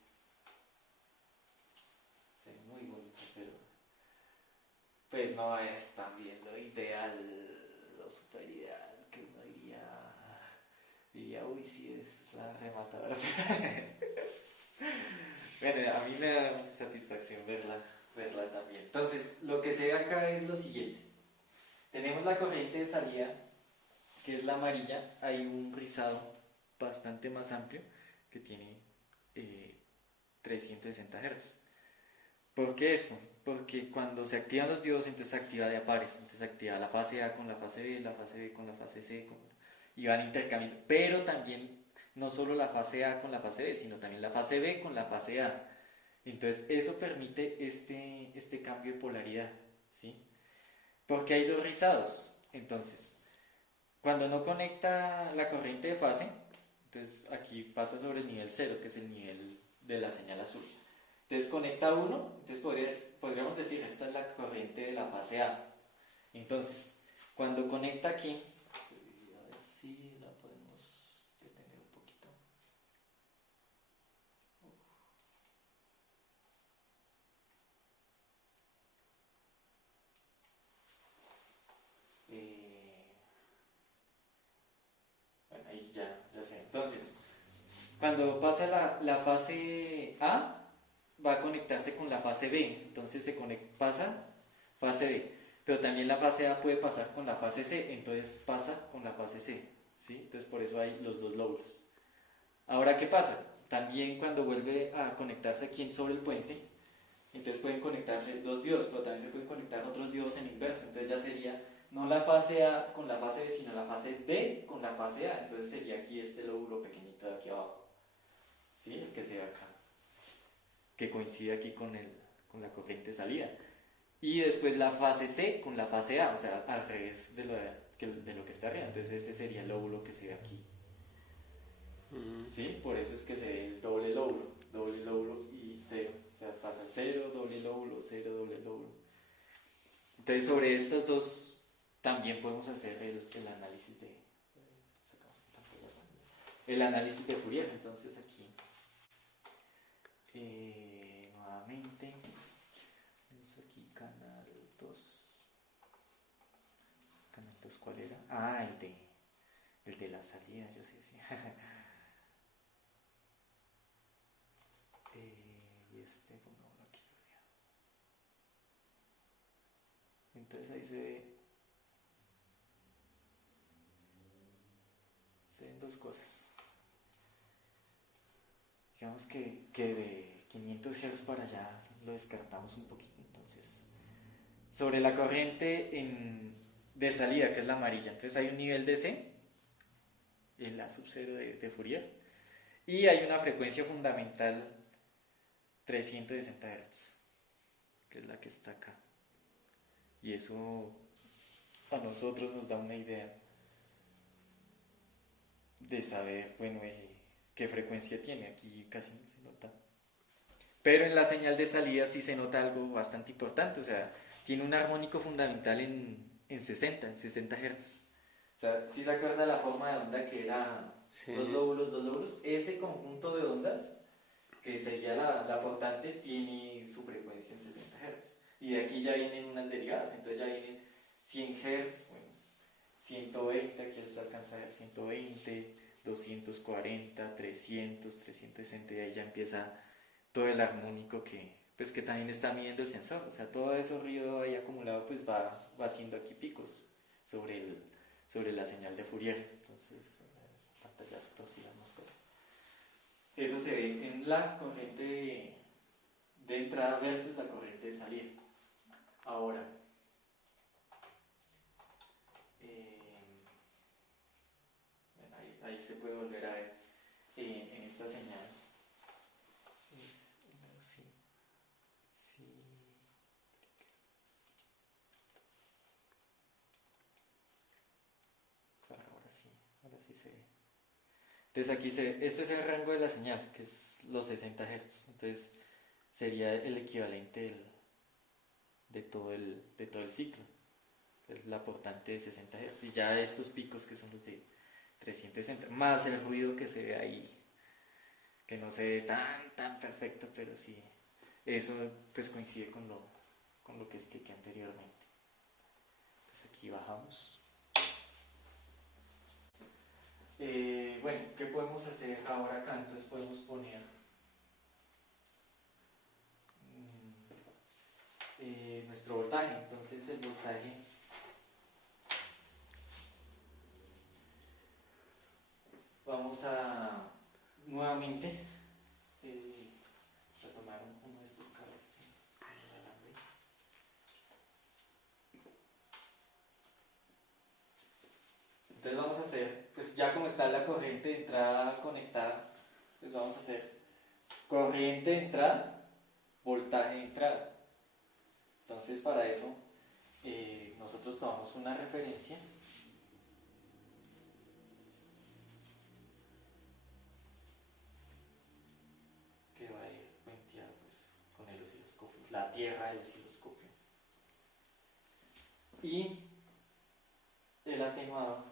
muy bonita, pero pues no es también lo ideal, lo super ideal, que uno diría, uy, sí, es la rematadora. Bueno, a mí me da satisfacción verla también. Entonces, lo que se ve acá es lo siguiente. Tenemos la corriente de salida, que es la amarilla. Hay un rizado bastante más amplio que tiene 360 Hz. ¿Por qué esto? Porque cuando se activan los diodos, entonces se activa de a pares. Entonces se activa la fase A con la fase B, la fase B con la fase C, y van intercambiando. Pero también no solo la fase A con la fase B, sino también la fase B con la fase A. Entonces eso permite este cambio de polaridad, ¿sí? Porque hay dos rizados. Entonces, cuando no conecta la corriente de fase, entonces aquí pasa sobre el nivel 0, que es el nivel de la señal azul. Entonces conecta uno, entonces podríamos decir, esta es la corriente de la fase A. Entonces, cuando conecta aquí, a ver si la podemos detener un poquito. Bueno, ahí ya sé. Entonces, cuando pasa la fase A, va a conectarse con la fase B. Entonces pasa fase B. pero también la fase A puede pasar con la fase C, entonces pasa con la fase C, ¿sí? Entonces por eso hay los dos lóbulos. Ahora, ¿qué pasa? También cuando vuelve a conectarse aquí sobre el puente, entonces pueden conectarse dos diodos, pero también se pueden conectar otros diodos en inverso, entonces ya sería no la fase A con la fase B, sino la fase B con la fase A, entonces sería aquí este lóbulo pequeñito de aquí abajo, ¿sí? El que se ve acá, que coincide aquí con la corriente salida. Y después la fase C con la fase A, o sea, al revés de lo que está arriba. Entonces ese sería el lóbulo que se ve aquí. ¿Sí? Por eso es que se ve el doble lóbulo y cero. O sea, pasa cero, doble lóbulo, cero, doble lóbulo. Entonces sobre estas dos también podemos hacer el análisis el análisis de Fourier. Entonces aquí nuevamente vamos aquí canal 2. Canal 2, ¿cuál era? Ah, el de la salida, yo sí decía. Y este, pongámoslo aquí arriba. Entonces ahí se ven dos cosas. Digamos que de 500 Hz para allá lo descartamos un poquito. Entonces, sobre la corriente de salida, que es la amarilla, entonces hay un nivel de C, el A sub 0 de Fourier, y hay una frecuencia fundamental 360 Hz, que es la que está acá. Y eso a nosotros nos da una idea de saber, bueno, qué frecuencia tiene. Aquí casi no se nota. Pero en la señal de salida sí se nota algo bastante importante. O sea, tiene un armónico fundamental en 60 Hz. O sea, si se acuerda la forma de onda que era Sí. dos lóbulos, ese conjunto de ondas que sería la portante tiene su frecuencia en 60 Hz. Y de aquí ya vienen unas derivadas, entonces ya vienen 100 Hz, bueno, 120, aquí se alcanza a ver 120, 240, 300, 360, y ahí ya empieza todo el armónico pues que también está midiendo el sensor. O sea, todo ese ruido ahí acumulado pues va haciendo aquí picos sobre la señal de Fourier. Entonces, pantallazo por si las moscas. Eso se ve en la corriente de entrada versus la corriente de salida. Ahora, bueno, ahí se puede volver a ver en esta señal. Sí, sí. Claro, ahora sí se ve. Entonces aquí este es el rango de la señal, que es los 60 Hz. Entonces sería el equivalente de todo el ciclo. La portante de 60 Hz. Y ya estos picos que son los de 360, más el ruido que se ve ahí, que no se ve tan perfecto, pero sí, eso pues coincide con lo que expliqué anteriormente. Entonces aquí bajamos. Bueno, ¿qué podemos hacer ahora acá? Entonces podemos poner nuestro voltaje. Entonces el voltaje vamos a nuevamente retomar uno de estos cables. Entonces vamos a hacer, pues ya como está la corriente de entrada conectada, pues vamos a hacer corriente de entrada, voltaje de entrada. Entonces para eso nosotros tomamos una referencia que va a ir puenteada pues, con el osciloscopio, la tierra del osciloscopio. Y el atenuador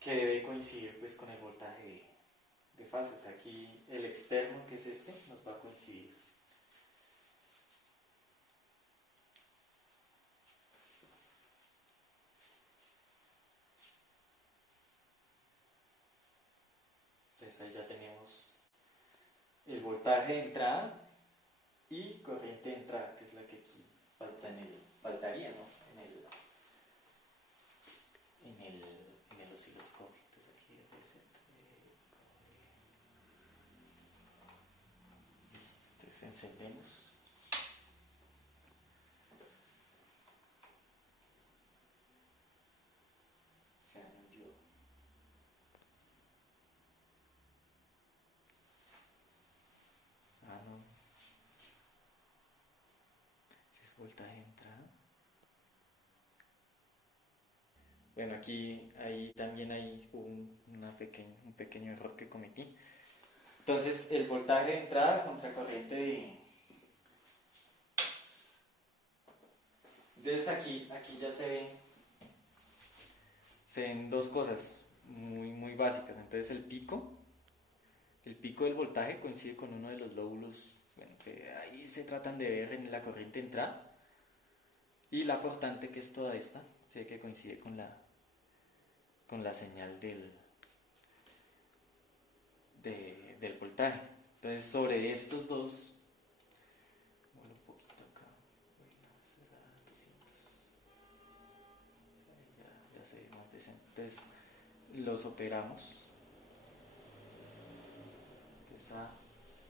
que debe coincidir pues con el voltaje de fase. O sea, aquí el externo, que es este, nos va a coincidir. Entonces ahí ya tenemos el voltaje de entrada y corriente de entrada, que es la que aquí faltaría, ¿no? En el osciloscopio. Entonces aquí reset. Listo. Entonces encendemos. Se anunció. Ah, no. Si es voltaje de entrada. Bueno, aquí ahí también hay un pequeño error que cometí. Entonces, el voltaje de entrada contra corriente de... Entonces aquí ya se ven dos cosas muy básicas. Entonces el pico del voltaje coincide con uno de los lóbulos, bueno, que ahí se tratan de ver en la corriente de entrada. Y la portante, que es toda esta, se ve que coincide con la señal del voltaje. Entonces sobre estos dos, bueno, un poquito acá, voy a cerrar 200, ya se ve más decente. Entonces los operamos. Entonces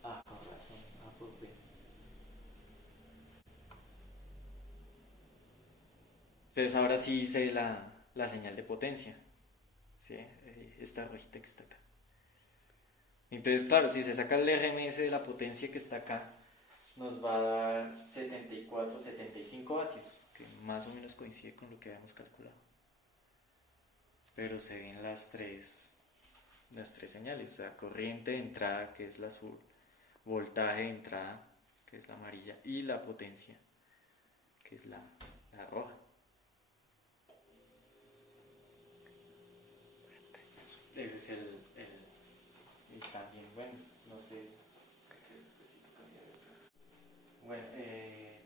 con razón, A por B. Entonces ahora sí hice la señal de potencia, ¿sí? Esta rojita que está acá. Entonces, claro, si se saca el RMS de la potencia que está acá, nos va a dar 74, 75 vatios, que más o menos coincide con lo que habíamos calculado. Pero se ven las tres señales, o sea, corriente de entrada, que es la azul, voltaje de entrada, que es la amarilla, y la potencia, que es la roja. Ese es y también, bueno, no sé. Bueno,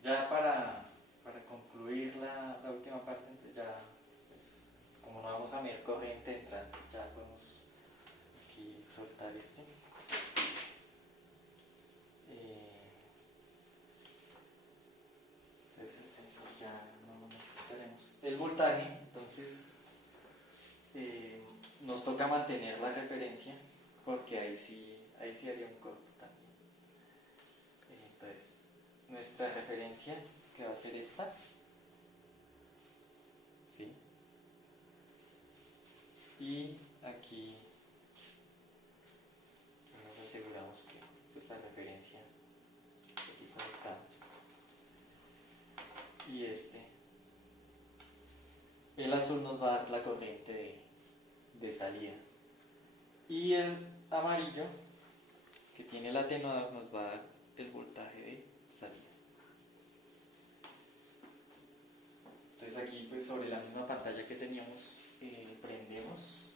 ya para concluir la última parte, entonces ya, pues, como no vamos a medir corriente entrante, ya podemos aquí soltar este. Entonces el sensor ya no lo necesitaremos. El voltaje, entonces, nos toca mantener la referencia, porque ahí sí haría un corto también. Entonces, nuestra referencia, que va a ser esta, ¿sí? Y aquí nos aseguramos que, pues, la referencia aquí conectada. Y el azul nos va a dar la corriente de salida. Y el amarillo, que tiene el atenuador, nos va a dar el voltaje de salida. Entonces aquí, pues, sobre la misma pantalla que teníamos, prendemos.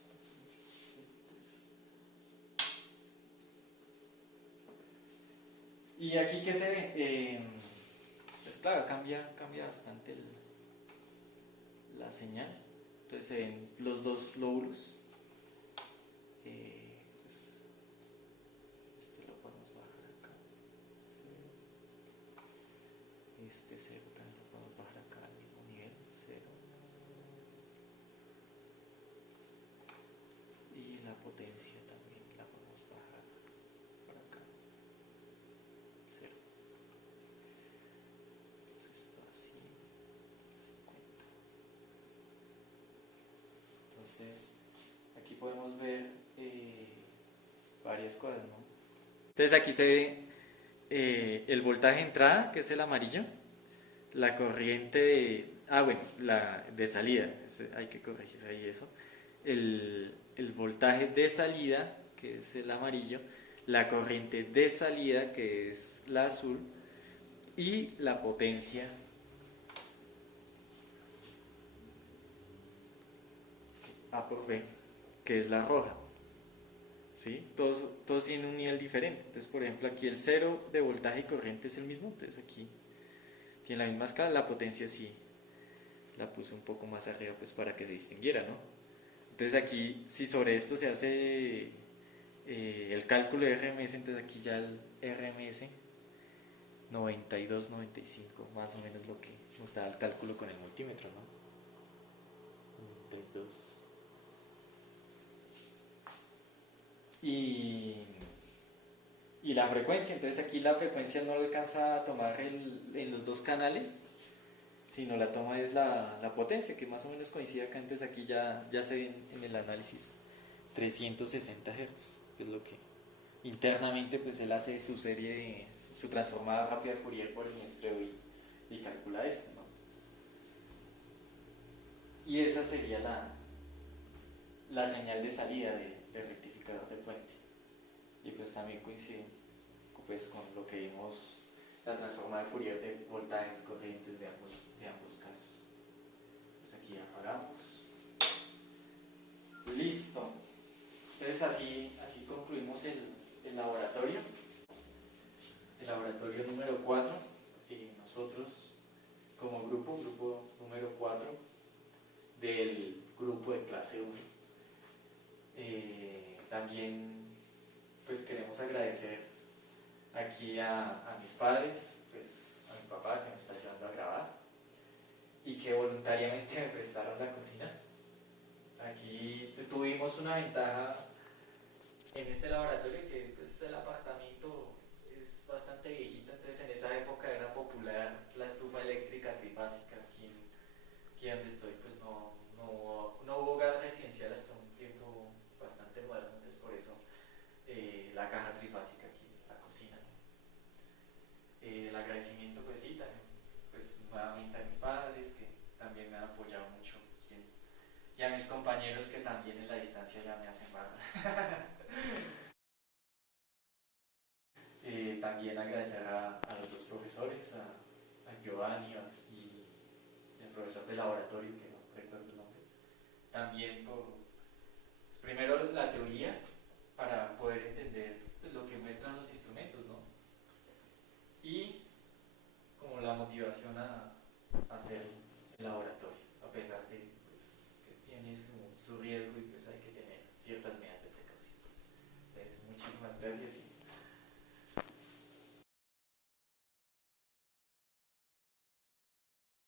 Y aquí, ¿qué se ve? Pues claro, cambia bastante la señal. Entonces se ven los dos lóbulos. Pues, lo podemos bajar acá. Este cero también lo podemos bajar acá al mismo nivel, 0. Y la potencia también la podemos bajar por acá, 0. Entonces esto así, 50. Entonces aquí podemos ver varias cosas, ¿no? Entonces aquí se ve el voltaje de entrada, que es el amarillo, la corriente de salida, hay que corregir ahí eso, el voltaje de salida, que es el amarillo, la corriente de salida, que es la azul, y la potencia, A por B, que es la roja. ¿Sí? Todos tienen un nivel diferente. Entonces, por ejemplo, aquí el 0 de voltaje y corriente es el mismo. Entonces aquí tiene la misma escala. La potencia sí la puse un poco más arriba, pues, para que se distinguiera, ¿no? Entonces aquí, si sobre esto se hace el cálculo de RMS, entonces aquí ya el RMS 92, 95, más o menos Me gustaba el cálculo con el multímetro, ¿no? 32. Y, y la frecuencia, entonces aquí la frecuencia no alcanza a tomar en los dos canales, sino la toma es la potencia, que más o menos coincide acá, entonces aquí ya se ve en el análisis 360 Hz, que es lo que internamente pues él hace su serie, su transformada rápida de Fourier por el muestreo y calcula esto, ¿no? Y esa sería la señal de salida de rectificador de puente. Y pues también coincide pues, con lo que vimos, la transformada de Fourier de voltajes corrientes de ambos casos. Pues aquí apagamos. Listo. Entonces así concluimos el laboratorio. El laboratorio número 4. Nosotros como grupo número 4 del grupo de clase 1. También pues queremos agradecer aquí a mis padres, pues a mi papá que me está ayudando a grabar y que voluntariamente me prestaron la cocina. Aquí tuvimos una ventaja en este laboratorio, que pues, el apartamento es bastante viejito, entonces en esa época era popular la estufa eléctrica trifásica. Aquí donde estoy pues no hubo gas residencial hasta un tiempo bastante moderno, entonces por eso la caja trifásica aquí en la cocina, ¿no? El agradecimiento pues sí, también pues nuevamente a mis padres que también me han apoyado mucho aquí y a mis compañeros que también en la distancia ya me hacen barra. También agradecer a los dos profesores, a Giovanni y el profesor de laboratorio, que no recuerdo el nombre, también por, pues, primero la teoría para poder entender pues, lo que muestran los instrumentos, ¿no? Y como la motivación a hacer el laboratorio, a pesar de pues, que tiene su riesgo y pues hay que tener ciertas medidas de precaución. Entonces, muchísimas gracias.